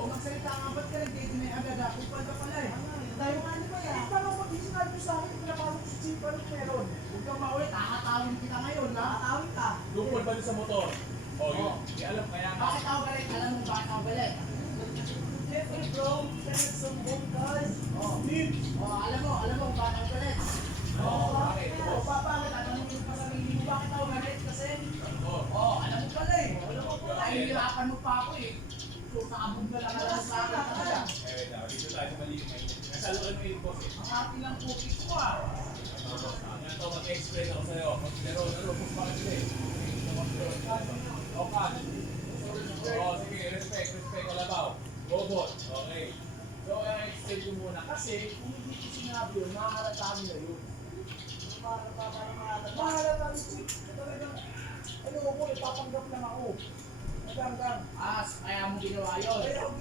O magsalita nga, ba't ka nag-date agad ako? Kupal ka pala eh. Tayo nga ano ba yan? Eh, paano pag sinabi mo sa akin, pinapasok sa jeep, anong meron? Huwag kang maulit, kakatawin kita ngayon, ha? Kakatawin ka. Lupon ba sa motor? Yun. Di alam kaya nga. Bakit ako galit? Alam mo bakit ako galit? Siyempre bro, galit sa buong guys. Alam mo bakit ako galit? Bakit? Bakit? Tatanungin mo pa sarili mo, bakit ako galit? Kasi, alam mo pala eh. Nahihirapan mo pa ako eh. So, nakabog na lang alam sa akin talaga. Dito tayo sa mali. Nasaluan mo yung boss eh. Ang happy ng cookies ko ah. Ito, mag-explain ako sa'yo. Laro, kung bakit sila eh. Okay. Sige, respect, kalabaw. Robot, okay. So, explain ko muna. Kasi, kung hindi ko sinabi yun, nakahalata nila yun. Mahalata nito. Talagang, ano ko, ipapanggap lang ako. Hanggang, kaya mo ginawa yun.